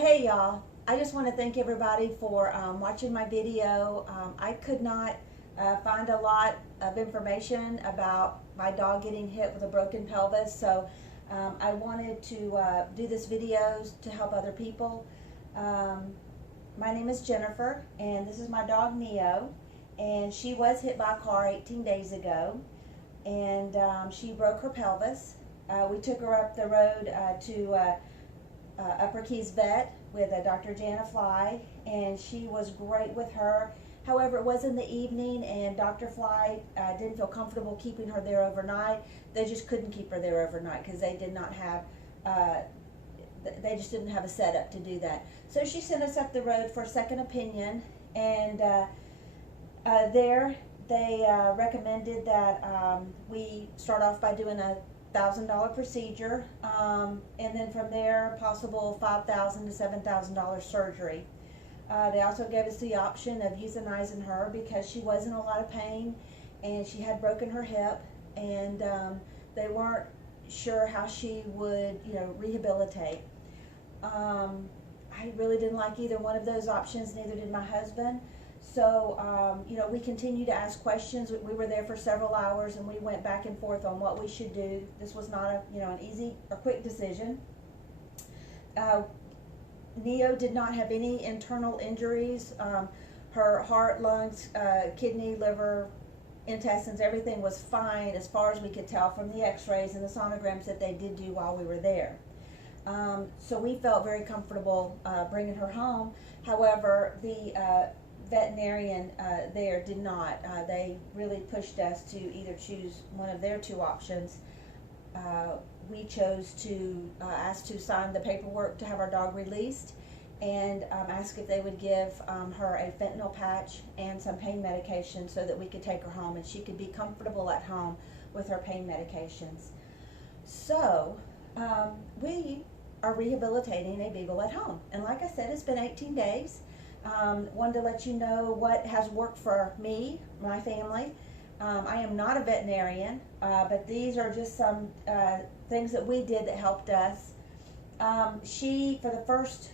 Hey y'all, I just want to thank everybody for watching my video. I could not find a lot of information about my dog getting hit with a broken pelvis, so I wanted to do this video to help other people. My name is Jennifer, and this is my dog Neo, and she was hit by a car 18 days ago, and she broke her pelvis. We took her up the road to Upper Keys Vet with Dr. Jana Fly, and she was great with her. However, it was in the evening, and Dr. Fly didn't feel comfortable keeping her there overnight. They just couldn't keep her there overnight because they did not have, they just didn't have a setup to do that. So she sent us up the road for a second opinion, and there they recommended that we start off by doing a $1,000 procedure, and then from there possible $5,000 to $7,000 surgery. They also gave us the option of euthanizing her because she was in a lot of pain and she had broken her hip, and they weren't sure how she would, rehabilitate. I really didn't like either one of those options, neither did my husband. So, we continued to ask questions. We were there for several hours, and we went back and forth on what we should do. This was not an easy or quick decision. Neo did not have any internal injuries. Her heart, lungs, kidney, liver, intestines, everything was fine as far as we could tell from the x-rays and the sonograms that they did do while we were there. So we felt very comfortable bringing her home. However, the veterinarian there did not. They really pushed us to either choose one of their two options. We chose to ask to sign the paperwork to have our dog released, and ask if they would give her a fentanyl patch and some pain medication so that we could take her home and she could be comfortable at home with her pain medications. So we are rehabilitating a beagle at home, and like I said, it's been 18 days. Wanted to let you know what has worked for me, my family. I am not a veterinarian, but these are just some things that we did that helped us. She, for the first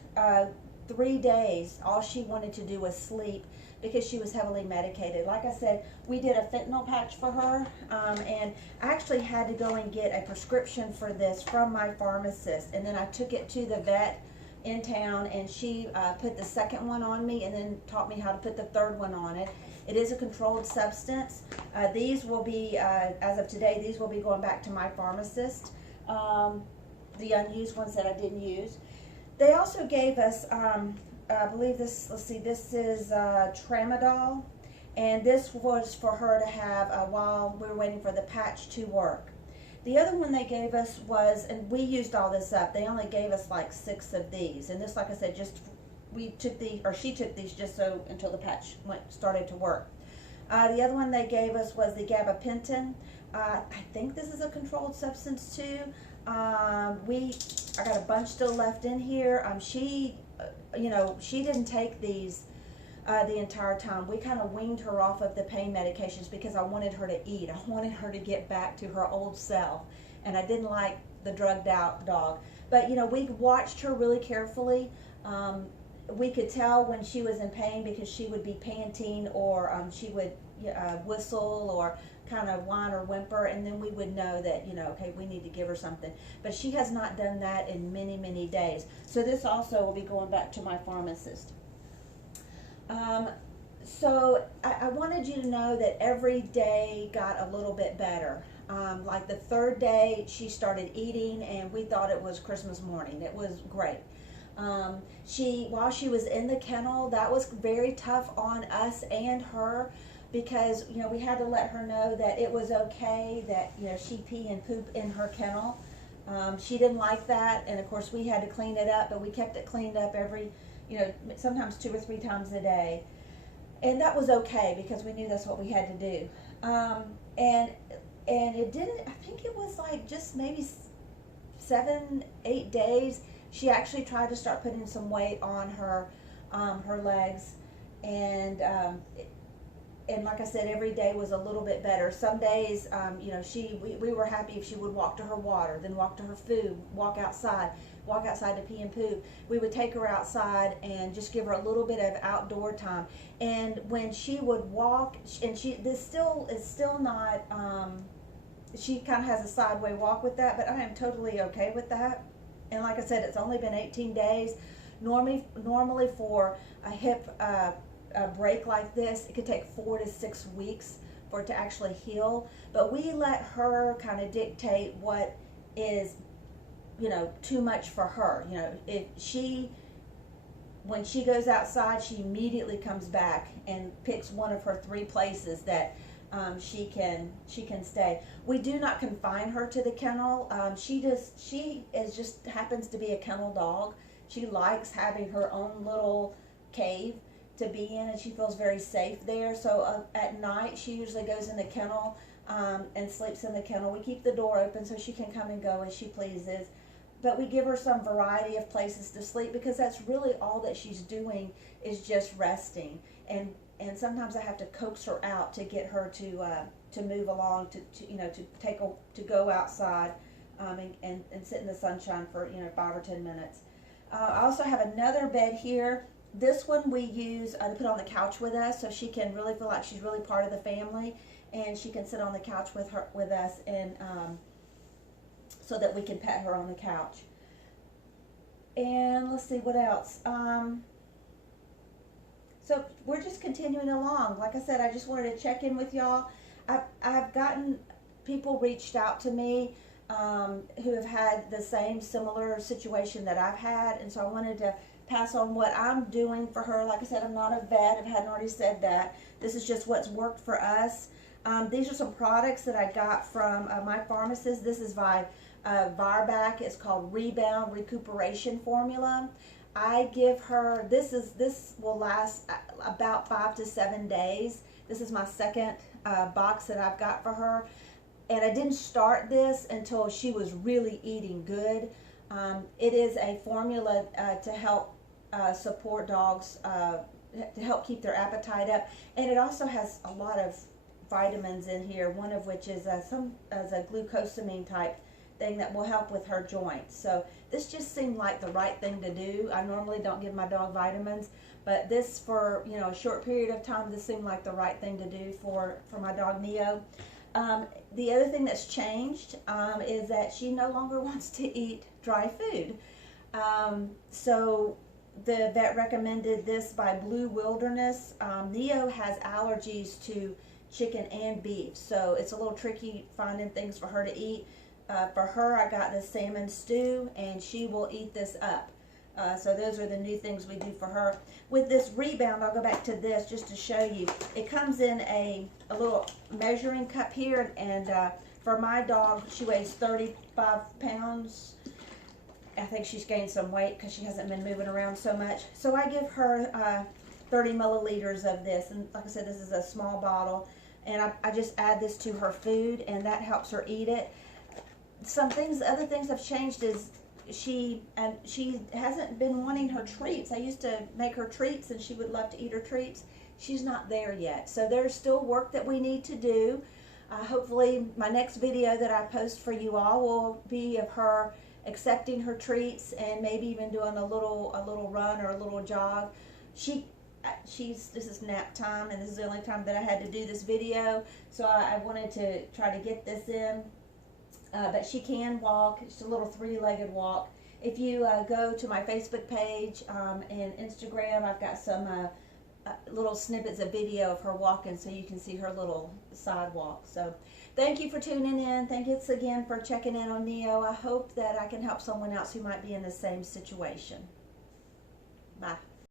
3 days, all she wanted to do was sleep because she was heavily medicated. Like I said, we did a fentanyl patch for her, and I actually had to go and get a prescription for this from my pharmacist, and then I took it to the vet in town, and she put the second one on me and then taught me how to put the third one on it. It is a controlled substance. These will be, as of today, these will be going back to my pharmacist, the unused ones that I didn't use. They also gave us, I believe this, let's see, this is tramadol, and this was for her to have while we were waiting for the patch to work. The other one they gave us was, and we used all this up, they only gave us like 6 of these. And this, like I said, just we took the, or she took these just so until the patch started to work. The other one they gave us was the gabapentin. I think this is a controlled substance too. I got a bunch still left in here. She didn't take these the entire time. We kind of weaned her off of the pain medications because I wanted her to eat. I wanted her to get back to her old self, and I didn't like the drugged out dog. But we watched her really carefully. We could tell when she was in pain because she would be panting, or she would whistle or kind of whine or whimper, and then we would know that, okay, we need to give her something. But she has not done that in many, many days. So this also will be going back to my pharmacist. So I wanted you to know that every day got a little bit better. Like the 3rd day, she started eating, and we thought it was Christmas morning. It was great. While she was in the kennel, that was very tough on us and her because, we had to let her know that it was okay that, she pee and poop in her kennel. She didn't like that, and of course we had to clean it up, but we kept it cleaned up every, sometimes 2 or 3 times a day. And that was okay because we knew that's what we had to do. And it didn't, I think it was like just maybe 7, 8 days, she actually tried to start putting some weight on her legs, and and like I said, every day was a little bit better. Some days, you know, we were happy if she would walk to her water, then walk to her food, walk outside to pee and poop. We would take her outside and just give her a little bit of outdoor time. And when she would walk, and this still is still not, she kind of has a sideway walk with that, but I am totally okay with that. And like I said, it's only been 18 days. Normally for a hip break like this, it could take 4 to 6 weeks for it to actually heal. But we let her kind of dictate what is, you know, too much for her. You know, when she goes outside, she immediately comes back and picks one of her 3 places that she can stay. We do not confine her to the kennel. She just happens to be a kennel dog. She likes having her own little cave to be in, and she feels very safe there. So at night, she usually goes in the kennel and sleeps in the kennel. We keep the door open so she can come and go as she pleases. But we give her some variety of places to sleep, because that's really all that she's doing is just resting. And sometimes I have to coax her out to get her to move along, to go outside and sit in the sunshine for 5 or 10 minutes. I also have another bed here. This one we use to put on the couch with us, so she can really feel like she's really part of the family, and she can sit on the couch with us, and so that we can pet her on the couch. And let's see what else. So we're just continuing along. Like I said, I just wanted to check in with y'all. I've gotten people reached out to me who have had the same similar situation that I've had, and so I wanted to pass on what I'm doing for her. Like I said, I'm not a vet, if I hadn't already said that. This is just what's worked for us. These are some products that I got from my pharmacist. This is by Varbac. It's called Rebound Recuperation Formula. I give her, this will last about 5 to 7 days. This is my second box that I've got for her. And I didn't start this until she was really eating good. It is a formula to help support dogs, to help keep their appetite up. And it also has a lot of vitamins in here, one of which is a glucosamine type thing that will help with her joints. So this just seemed like the right thing to do. I normally don't give my dog vitamins, but this, for a short period of time, this seemed like the right thing to do for my dog Neo. The other thing that's changed is that she no longer wants to eat dry food. So the vet recommended this by Blue Wilderness. Neo has allergies to chicken and beef, so it's a little tricky finding things for her to eat. For her, I got this salmon stew, and she will eat this up. So those are the new things we do for her. With this Rebound, I'll go back to this just to show you. It comes in a little measuring cup here, and for my dog, she weighs 35 pounds. I think she's gained some weight because she hasn't been moving around so much. So I give her 30 milliliters of this, and like I said, this is a small bottle, and I just add this to her food, and that helps her eat it. Other things have changed is she hasn't been wanting her treats. I used to make her treats, and she would love to eat her treats. She's not there yet. So there's still work that we need to do. Hopefully my next video that I post for you all will be of her accepting her treats, and maybe even doing a little run or a little jog. This is nap time, and this is the only time that I had to do this video, so I wanted to try to get this in. But she can walk. It's a little 3-legged walk. If you go to my Facebook page and Instagram, I've got some little snippets of video of her walking, so you can see her little sidewalk. So thank you for tuning in. Thank you again for checking in on Neo. I hope that I can help someone else who might be in the same situation. Bye.